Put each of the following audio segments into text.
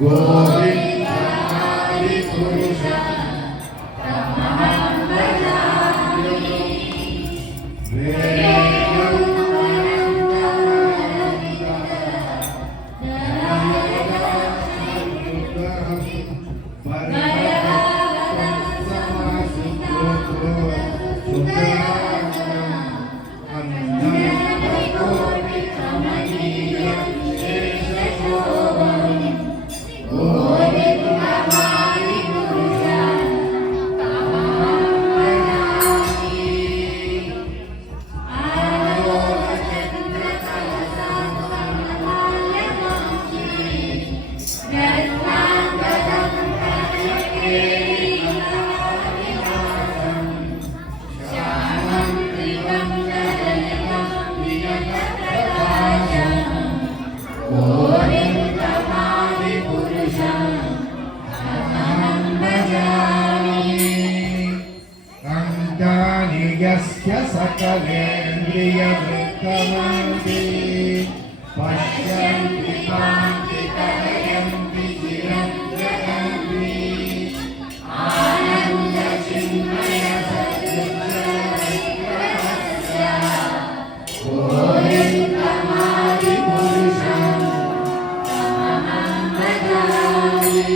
गोविन्दपुरुषं तमहं भजामि सकलेन्द्रियवृत्तमन्ति पश्यन्ति कान्ति कलयन्ति चिरं जगन्ति आनन्दचिन्मयसद्विग्रहस्य गोविन्दमादिपुरुषं तमहं भजामि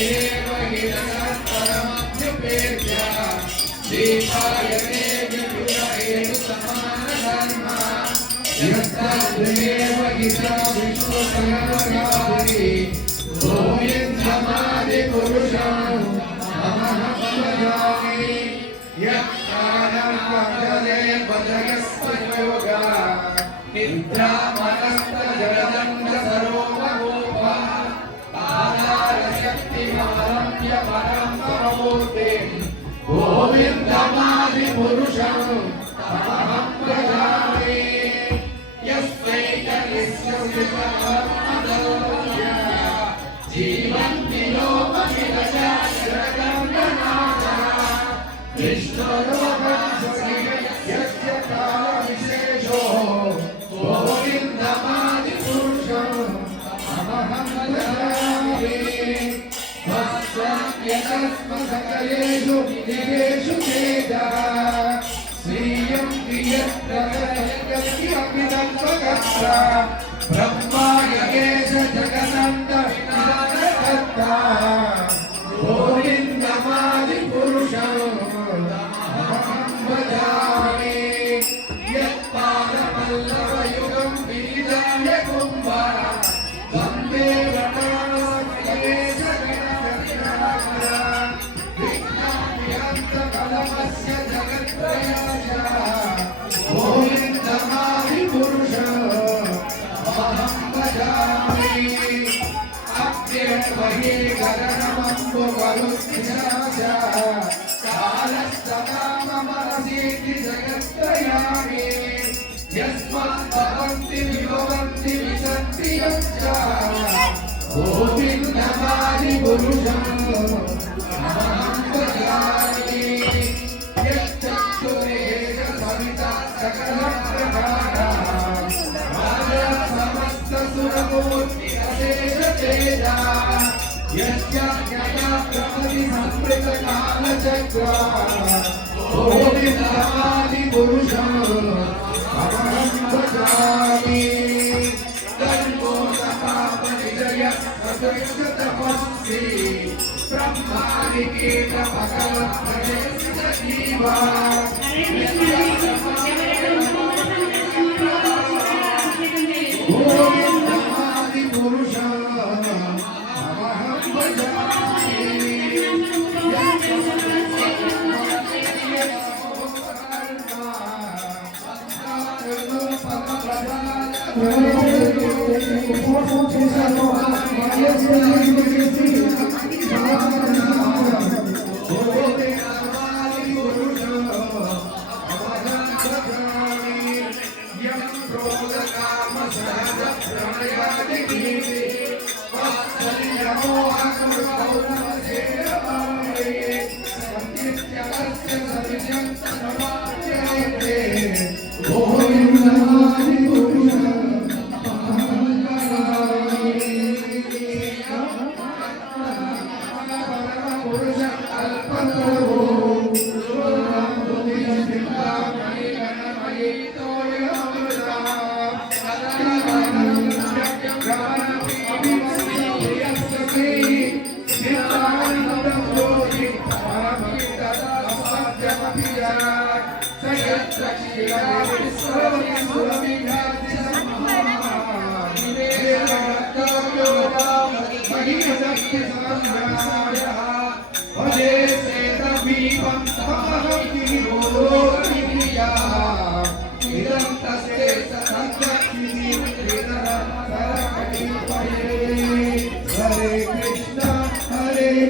एव हि जगत्परमभ्युपेत्य दीपायते विदुरहेतुसमानधर्मा यत्तदेव हि स विश्वसर्वव्यापी गोविन्दमादिपुरुषं अहं भजामि यत्कालं वर्तते भजयस्वयोगा निद्रामनस्तजलदण्ड सरोमरूपा आधारशक्तिमारम्य परं परमूर्तिं गोविन्दमादिपुरुषं अहं भजामि यस्यैतनिस्यसितमदोऽय जीवन्ति लोकमिदशाश्रगङ्गनाथः विष्णुलोकं यस्य कालविशेषो गोविन्दमादिपुरुषं अहं भजामि वत्सम्यतस्मसकलेषु दिवेषु तेजः श्रियं प्रियत्रयत्यपिदम्बकत्र ब्रह्मा यगेश जगदन्तविनाशकर्ता गोविन्दमादिपुरुषं अहं भजामि यत्पादपल्लवयुगं विनिधाय कुम्भा वन्दे वटानसकलेश गणचक्राग्र विघ्नाभ्यन्तकलमस्य जगत्त्रयाय गोविन्दमादिपुरुषं अहं भजामि अप्यर्वहि गगनमम्बुवरुत्थिराज कालस्तकाममनसीति जगत्त्रयामि यस्माद्भवन्ति विभवन्ति विशन्ति यच्च गोविन्दमादिपुरुषं अहं भजामि यच्चक्षुरेष सविता सकलप्रकाशः समस्तसुरमूर्ति अशेष तेजा यस्य ज्ञाता प्रमति संवृतकालचक्र गोविन्दमादिपुरुषं अहं भजामि तन्मोदपापविजय सदयुगतपस्वी ब्रह्मादिकीटमकलप्रदेशितजीवा गोविन्दमादिपुरुषं अहं भजामि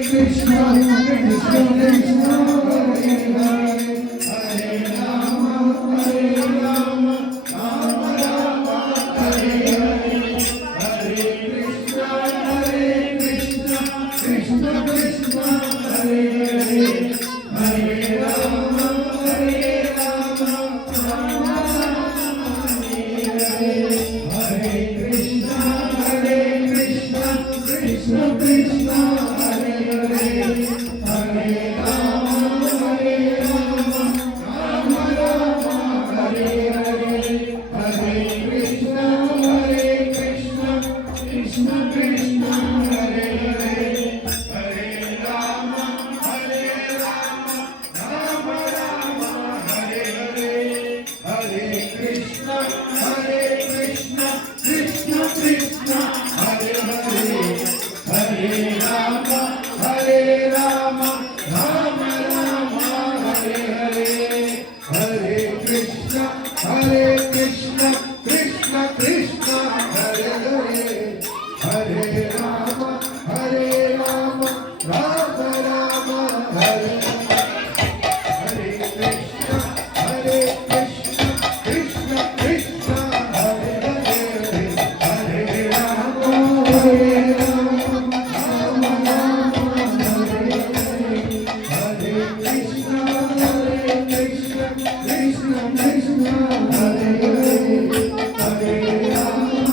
Krishna, Krishna Krishna, Hare Hare, Hare Rama, Hare Rama, Rama Rama, Hare Hare, Hare Krishna, Krishna Krishna, Hare Hare, Hare Rama, Hare Rama. Hare Krishna, Krishna Krishna, Hare Hare, Hare Rama, Hare Rama, Rama Rama, Hare Hare, Hare Krishna, Krishna Krishna, Hare Hare, Hare Rama, Rama Rama, Hare Hare Krishna, Krishna Krishna, Hare Hare, Hare Rama, Rama Rama, Hare Hare, Hare Krishna, Krishna Krishna, Hare Hare, Hare Rama,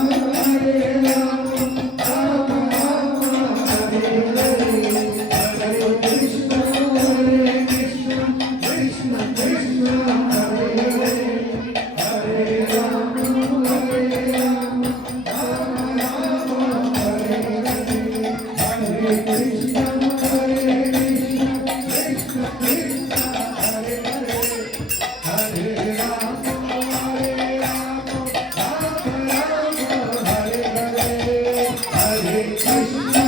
Rama Rama, Hare Hare, Hare Krishna, Krishna Krishna, Hare Hare, Hare Rama, Rama Rama, Hare Hare, Hare Krishna,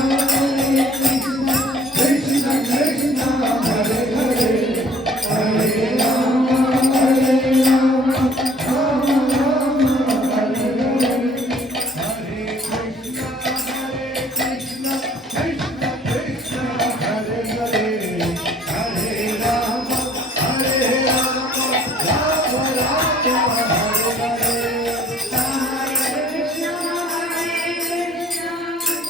Krishna Krishna, Hare Hare, Hare Rama,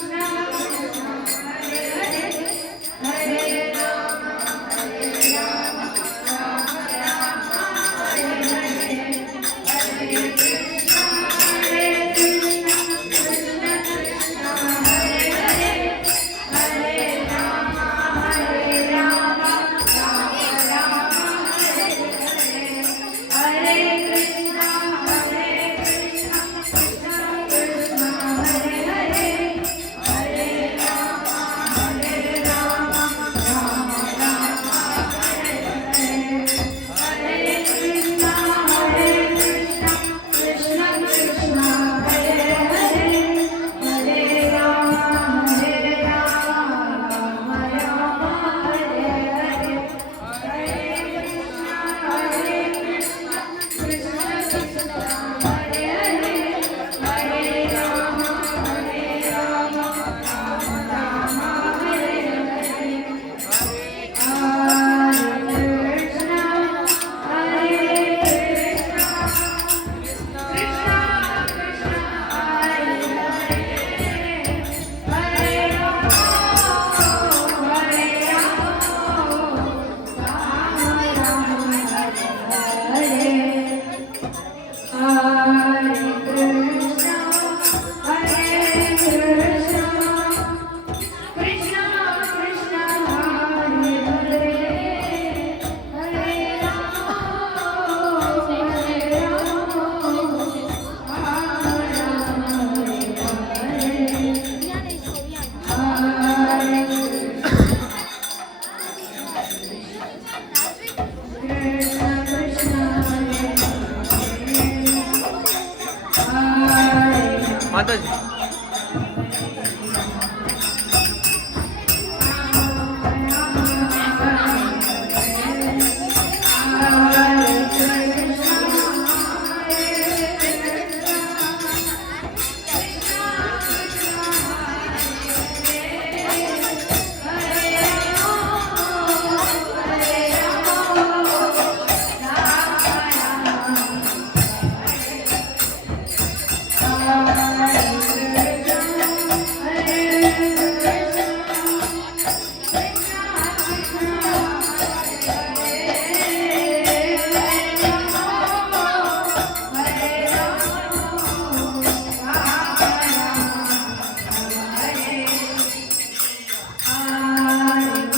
Rama Rama, Hare Hare, Hare Krishna, Krishna Krishna, Hare Hare, Hare Rama, Rama Rama, Hare Hare, Hare Krishna, Krishna Krishna, Hare Hare, Hare Rama, Rama Rama, Hare Hare. माताजी